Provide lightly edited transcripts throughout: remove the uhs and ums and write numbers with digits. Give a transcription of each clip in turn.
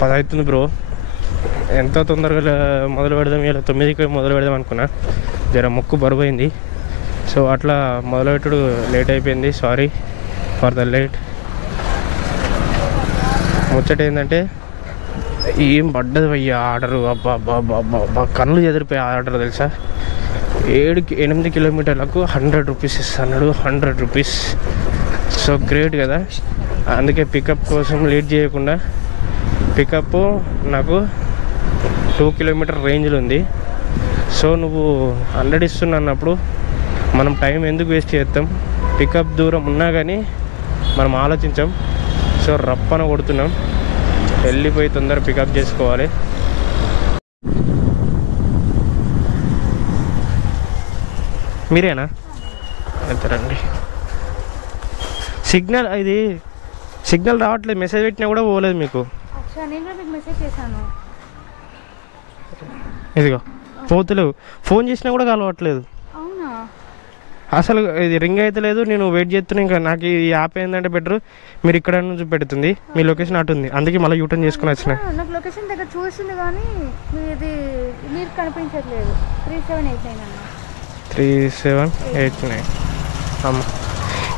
10 అవుతుంది బ్రో. ఎంత తొందరగా మొదలు పెడదాం, ఇలా 9కి మొదలు పెడదాం అనుకున్నా. జర ముక్కు బరువైంది, సో అట్లా మొదలుపెట్టుడు లేట్ అయిపోయింది. Sorry for the late. ముచ్చట ఏంటంటే ఏం పడ్డది అయ్యా ఆర్డరు. అబ్బా కళ్ళు చెదిరిపోయి ఆర్డర్ తెలుసా. 8 కిలోమీటర్లకు 100 రూపీస్ ఇస్తున్నాడు. 100 రూపీస్. సో గ్రేట్ కదా. అందుకే పికప్ కోసం లేట్ చేయకుండా, పికప్ నాకు 2 కిలోమీటర్ రేంజ్లో ఉంది. సో నువ్వు 100 ఇస్తున్నప్పుడు మనం టైం ఎందుకు వేస్ట్ చేస్తాం? పికప్ దూరం ఉన్నా కానీ మనం ఆలోచించాం. సో రప్పన కొడుతున్నాం, వెళ్ళిపోయి తొందర పికప్ చేసుకోవాలి. మీరేనా? అయితే రండి. సిగ్నల్ ఇది సిగ్నల్ రావట్లేదు. మెసేజ్ పెట్టినా కూడా పోలేదు మీకు. ఇదిగో పోతలేవు. ఫోన్ చేసినా కూడా కలవట్లేదు అసలు. ఇది రింగ్ అయితే లేదు. నేను వెయిట్ చేస్తున్నా. ఇంకా నాకు ఈ యాప్ ఏంటంటే బెటర్, మీరు ఇక్కడ నుంచి పెడుతుంది, మీ లొకేషన్ అటు ఉంది. అందుకే మళ్ళీ యూటర్న్ చేసుకుని వచ్చిన. నాకు లొకేషన్ దగ్గర చూస్తుంది కానీ మీది మీరు కనిపించట్లేదు. 3789 అమ్మ.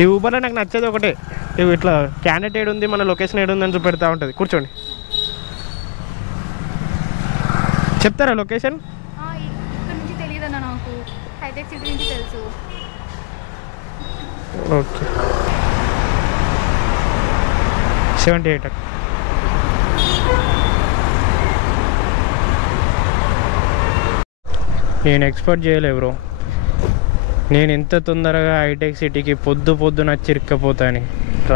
ఈ ఊబర్లో నాకు నచ్చేది ఒకటే, ఇవి ఇట్లా క్యాండిడేట్ ఏడు ఉంది, మన లొకేషన్ ఏడు ఉందని చూపెడతా ఉంటుంది. కూర్చోండి. చెప్తారా లొకేషన్? ఇక్కడ నుంచి తెలియదన్నా నాకు. హైటెక్ సిటీ నుంచి తెలుసు. ఓకే 78. నేను ఎక్స్పెక్ట్ చేయలే బ్రో. నేను ఎంత తొందరగా హైటెక్ సిటీకి పొద్దున చిరిక్కపోతాని,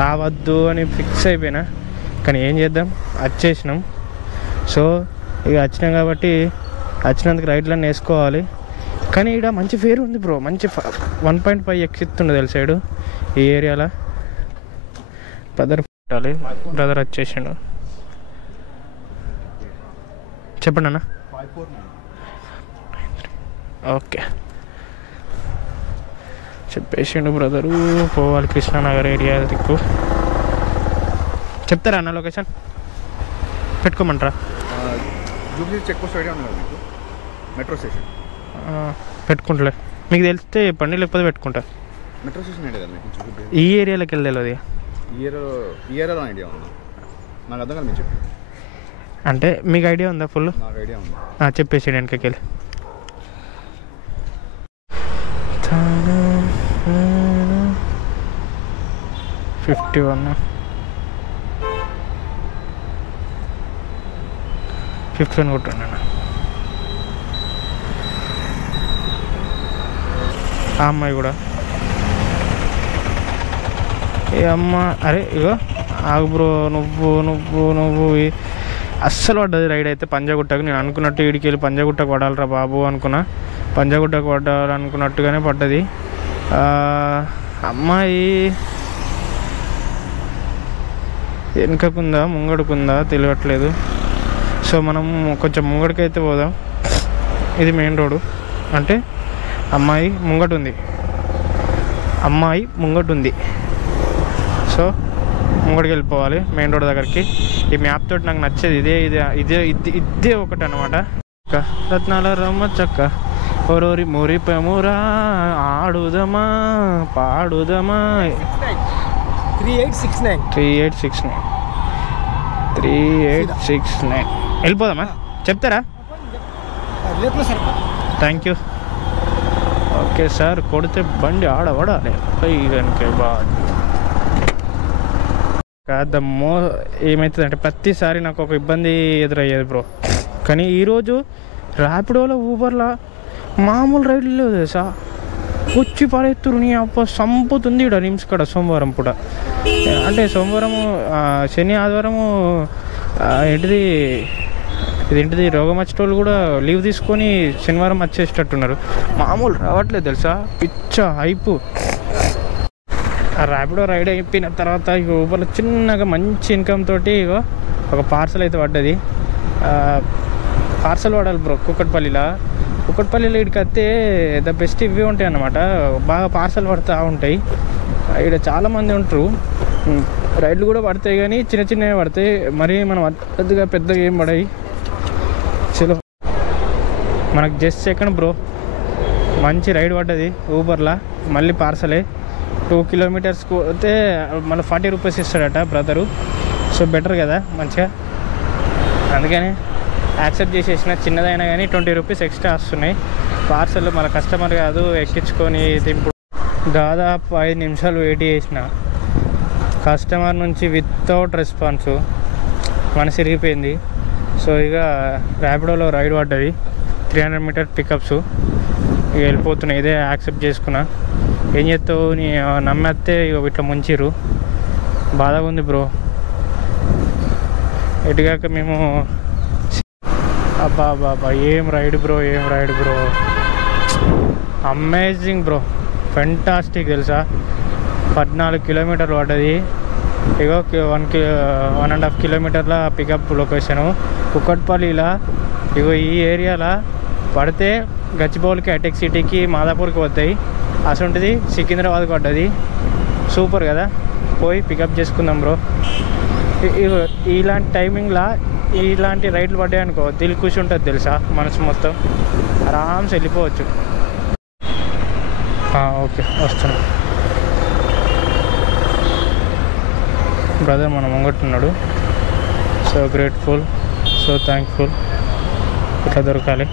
రావద్దు అని ఫిక్స్ అయిపోయినా. కానీ ఏం చేద్దాం, వచ్చేసినాం. సో ఇక వచ్చినాం కాబట్టి వచ్చినందుకు రైట్లన్నీ వేసుకోవాలి. కానీ ఇక్కడ మంచి ఫేర్ ఉంది బ్రో. మంచి 1.5 ఎక్కిస్తుండే తెలిసాడు ఈ ఏరియాలో. బ్రదర్ పెట్టాలి. బ్రదర్ వచ్చేసిండు. చెప్పండి అన్న. ఓకే చెప్పేసిండు బ్రదరు. పోవాలి కృష్ణానగర్ ఏరియా దిక్కు. చెప్తారా అన్న లొకేషన్? పెట్టుకోమంటారా? చెక్ పోస్ట్ ఐడియా ఉంది కదా, మెట్రో స్టేషన్. పెట్టుకుంటలే, మీకు తెలిస్తే చెప్పండి, లేకపోతే పెట్టుకుంటా. మెట్రో స్టేషన్ ఐడియా కదా మీకు? ఈ ఏరియాలోకి వెళ్ళి తెలియదు. ఈ ఏరియాలో ఐడియా ఉంది నాకు, అర్థం కాదు మీరు చెప్పి. అంటే మీకు ఐడియా ఉందా ఫుల్? నాకు ఐడియా ఉంది. చెప్పేసి వెనకకి వెళ్ళి. 51 51 కొట్టండి అన్న. ఆ అమ్మాయి కూడా ఏ అమ్మ. అరే ఇగో ఆగు బ్రో. నువ్వు అస్సలు పడ్డది రైడ్ అయితే పంజాగుట్టకు. నేను అనుకున్నట్టు ఈడికి వెళ్ళి పంజాగుట్టకు పడాలరా బాబు అనుకున్నా. పంజాగుట్టకు పడాలనుకున్నట్టుగానే పడ్డది. అమ్మాయి వెనుకకుందా ముంగడుకుందా తెలియట్లేదు. సో మనం కొంచెం ముంగడికైతే పోదాం. ఇది మెయిన్ రోడ్డు. అంటే అమ్మాయి ముంగటుంది. సో ముంగడికి వెళ్ళిపోవాలి మెయిన్ రోడ్ దగ్గరికి. ఈ మ్యాప్ తోటి నాకు నచ్చేది ఇదే ఒకటి అనమాట. రత్నాల రమ్మ చక్క ఓరోరి మురి పెమురా ఆడుదమా పాడుదమా. 3869 వెళ్ళిపోదామా? చెప్తారా? Thank you. Okay sir. కొడితే బండి ఆడవడాలి కనుక కాదమ్మో. ఏమవుతుందంటే ప్రతిసారి నాకు ఒక ఇబ్బంది ఎదురయ్యేది బ్రో. కానీ ఈరోజు ర్యాపిడోలో ఊబర్లో మామూలు రైడ్లు లేవు తెలుసా. వచ్చి పడేత్తురు. నీ అప్ప సంపుతుంది ఇక్కడ నిమ్స్ కాడ సోమవారం పూట. అంటే సోమవారము శని ఆదివారము ఇదేంటిది రోగం వచ్చేటోళ్ళు కూడా లీవ్ తీసుకొని శనివారం వచ్చేసేటట్టున్నారు. మామూలు రావట్లేదు తెలుసా. పిచ్చ హైపు. ఆ ర్యాపిడో రైడ్ అయిపోయిన తర్వాత ఇక ఊబర్లో చిన్నగా మంచి ఇన్కమ్ తోటి ఇక ఒక పార్సల్ అయితే పడ్డది. పార్సల్ పడాలి బ్రో. కుక్కట్పల్లిలో ఇక్కడికి వస్తే ద బెస్ట్ ఇవే ఉంటాయి అన్నమాట. బాగా పార్సల్ పడుతూ ఉంటాయి. ఇక్కడ చాలామంది ఉంటారు. రైడ్లు కూడా పడతాయి కానీ చిన్న చిన్నవి పడతాయి, మరి మనం పెద్దగా ఏం పడాయి. చలో మనకు జస్ట్ సెకండ్ బ్రో మంచి రైడ్ పడ్డది ఊబర్లా, మళ్ళీ పార్సలే 2 కిలోమీటర్స్కి పోతే మళ్ళీ 40 రూపీస్ ఇస్తాడట బ్రదరు. సో బెటర్ కదా మంచిగా, అందుకని యాక్సెప్ట్ చేసేసిన. చిన్నదైనా కానీ 20 రూపీస్ ఎక్స్ట్రా వస్తున్నాయి. పార్సల్ మన కస్టమర్ కాదు ఎక్కించుకొని దింపు. దాదాపు 5 నిమిషాలు వెయిట్ చేసిన కస్టమర్ నుంచి వితౌట్ రెస్పాన్స్, మనసు ఇరిగిపోయింది. సో ఇక ర్యాపిడోలో రైడ్ పడ్డది 300 మీటర్ పికప్స్, ఇక వెళ్ళిపోతున్నాయి. ఇదే యాక్సెప్ట్ చేసుకున్నా. ఏం చేస్తావు, నీ నమ్మేస్తే ఇక ఇట్లా ముంచిరు, బాధగా ఉంది బ్రో. ఎటుగాక మేము అబ్బా ఏం రైడ్ బ్రో, ఏం ride bro, amazing bro, fantastic తెలుసా. 14 కిలోమీటర్లు పడ్డది. ఇగో 1.5 కిలోమీటర్ల పికప్ లొకేషను కుక్కట్పల్లిలా. ఇగో ఈ ఏరియాలో పడితే గచ్చిబౌలికి, హైటెక్ సిటీకి, మాదాపూర్కి పోతాయి. అసలుంటిది సికింద్రాబాద్కి పడ్డది. సూపర్ కదా, పోయి పికప్ చేసుకుందాం బ్రో. ఇలాంటి టైమింగ్లో ఇలాంటి రైడ్లు పడ్డాయి అనుకో, దిల్ ఖుషి ఉంటుంది తెలుసా, మనసు మొత్తం ఆరామ్స్ వెళ్ళిపోవచ్చు. ఓకే వస్తున్నాం బ్రదర్, మనం ముంగట్టున్నాడు. So grateful, so thankful. ఇట్లా దొరకాలి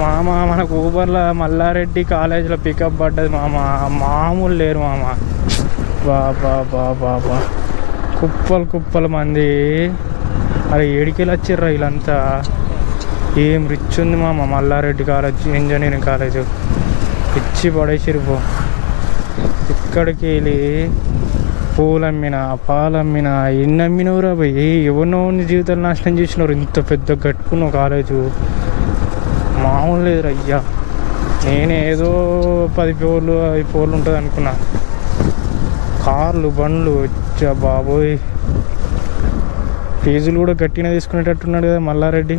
మామ. మనకు ఊబర్లో మల్లారెడ్డి కాలేజీలో పికప్ పడ్డది మామ, మామూలు లేరు మామ. బాబా కుప్పలు మంది. అరే ఏడికెళ్ళి వచ్చిర్రా వీళ్ళంతా, ఏం రిచ్ ఉంది మామ మల్లారెడ్డి కాలేజ్, ఇంజనీరింగ్ కాలేజ్. పిచ్చి పడేసిరు. ఇక్కడికి వెళ్ళి పూలమ్మినా, పాలమ్మినా, ఎన్ని అమ్మినవురా పోయి, ఎవరినో జీవితాలు నాశనం చేసినారు. ఇంత పెద్ద కట్టుకున్న కాలేజు మామూలు లేదు అయ్యా. నేనేదో 10 ఫ్లోర్లు 5 ఫ్లోర్లు ఉంటుంది అనుకున్నా. కార్లు, బండ్లు వచ్చా బాబోయ్. ఫీజులు కూడా గట్టిగా తీసుకునేటట్టున్నాడు కదా మల్లారెడ్డి.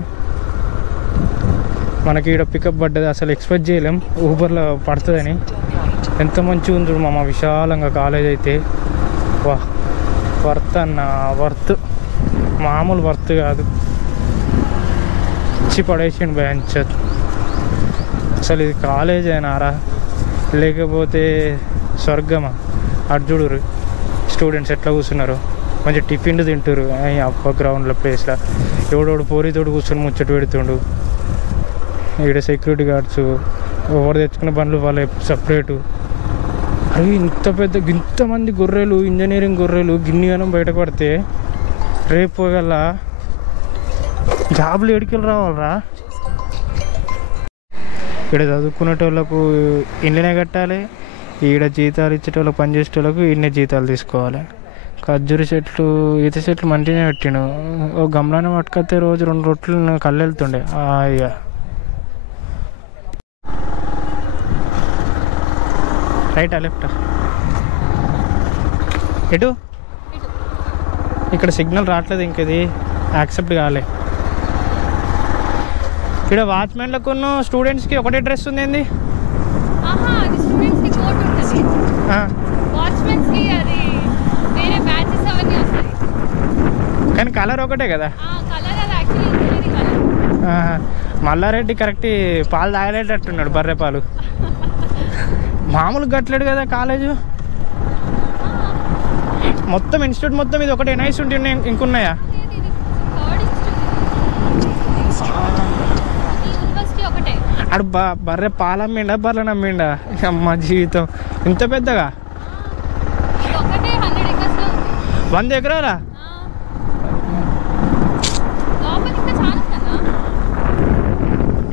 మనకి ఇక్కడ పికప్ పడ్డది, అసలు ఎక్స్పెక్ట్ చేయలేం ఊబర్లో పడుతుందని. ఎంత మంచిగా ఉంది మామ, విశాలంగా కాలేజ్ అయితే. వా వర్త్ అన్న, వర్త్ మామూలు వర్త్ కాదు. ఇచ్చి పడేసిండు బెంచ్. అసలు ఇది కాలేజ్ అయినారా లేకపోతే స్వర్గమా? అర్జుడు స్టూడెంట్స్ ఎట్లా కూర్చున్నారు, మంచి టిఫిన్లు తింటారు అప్ప గ్రౌండ్లో ప్లేస్లో. ఎవడోడు పోరితోడు కూర్చొని ముచ్చట పెడుతుండు. ఇక్కడ సెక్యూరిటీ గార్డ్స్, ఎవరు తెచ్చుకున్న బండ్లు వాళ్ళ సపరేటు. అవి ఇంతమంది గొర్రెలు, ఇంజనీరింగ్ గొర్రెలు గిన్నెగానం బయటకు పడితే రేపు గల జాబులు ఎడికెళ్ళి రావాలరా. ఇక్కడ చదువుకునేటోళ్ళకు ఇండ్లనే కట్టాలి, ఈడ జీతాలు ఇచ్చేటోళ్ళకి, పనిచేసేటోళ్ళకు ఇన్నే జీతాలు తీసుకోవాలి. ఖర్జూరి చెట్లు, ఈత చెట్లు మంచిగా పెట్టిండు. ఓ గమలాన్ని పట్టుకొస్తే రోజు 2 రొట్టెలు కళ్ళు వెళ్తుండే. ఇక రైటా లెఫ్టా ఎటు? ఇక్కడ సిగ్నల్ రావట్లేదు, ఇంకది యాక్సెప్ట్ కాలే. ఇక్కడ వాచ్మెన్లకు స్టూడెంట్స్కి ఒకటే డ్రెస్ ఉంది ఏంది? కానీ కలర్ ఒకటే కదా. మల్లారెడ్డి కరెక్ట్ పాలు తాగలేటట్టున్నాడు, బర్రె పాలు. మామూలు కట్టలేడు కదా కాలేజు మొత్తం. ఇన్స్టిట్యూట్ మొత్తం ఇది ఒకటే నైస్ ఉంటే ఇంకున్నాయా? అడు బర్రె పాలమ్మిండా, బర్రె నమ్మిండా? అమ్మ జీవితం ఇంత పెద్దగా 100 ఎకరాలా?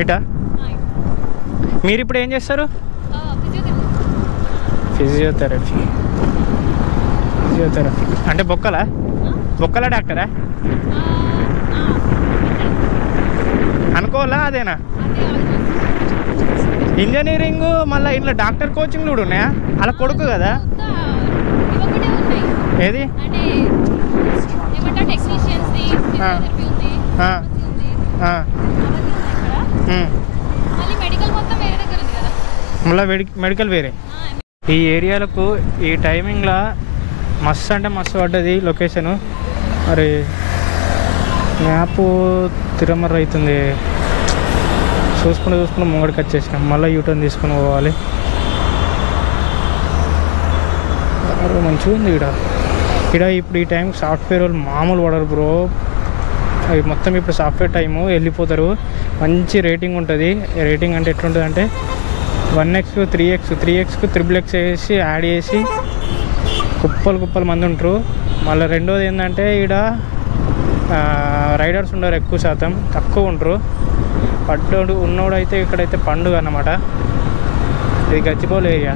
ఇటా మీరు ఇప్పుడు ఏం చేస్తారు? ఫిజియోథెరపీ అంటే బొక్కల డాక్టరా అనుకోవాలా? అదేనా ఇంజనీరింగ్? మళ్ళీ ఇంట్లో డాక్టర్ కోచింగ్ కూడా ఉన్నాయా? అలా కొడుకు కదా. ఏది మళ్ళీ మెడికల్ వేరే. ఈ ఏరియాలకు ఈ టైమింగ్లో మస్తు అంటే మస్తు పడ్డది లొకేషను. మరి మ్యాప్ తిరమర అవుతుంది, చూసుకుంటూ ముంగడికి వచ్చేసినాం. మళ్ళీ యూటర్న్ తీసుకుని పోవాలి. మంచిగా ఉంది ఇక్కడ ఇప్పుడు ఈ టైంకి సాఫ్ట్వేర్ వాళ్ళు మామూలు పడరు బ్రో. అవి మొత్తం ఇప్పుడు సాఫ్ట్వేర్ టైము వెళ్ళిపోతారు. మంచి రేటింగ్ ఉంటుంది. రేటింగ్ అంటే ఎట్లుంటుంది అంటే 1x 3x 3xకు 3x వేసి యాడ్ చేసి కుప్పలు మంది ఉంటారు. మళ్ళీ రెండోది ఏంటంటే ఇక్కడ రైడర్స్ ఉండరు, ఎక్కువ శాతం తక్కువ ఉంటారు. పడ్డోడు ఉన్నోడు అయితే ఇక్కడైతే పండుగ అన్నమాట. ఇది గచ్చిబౌలి ఏరియా.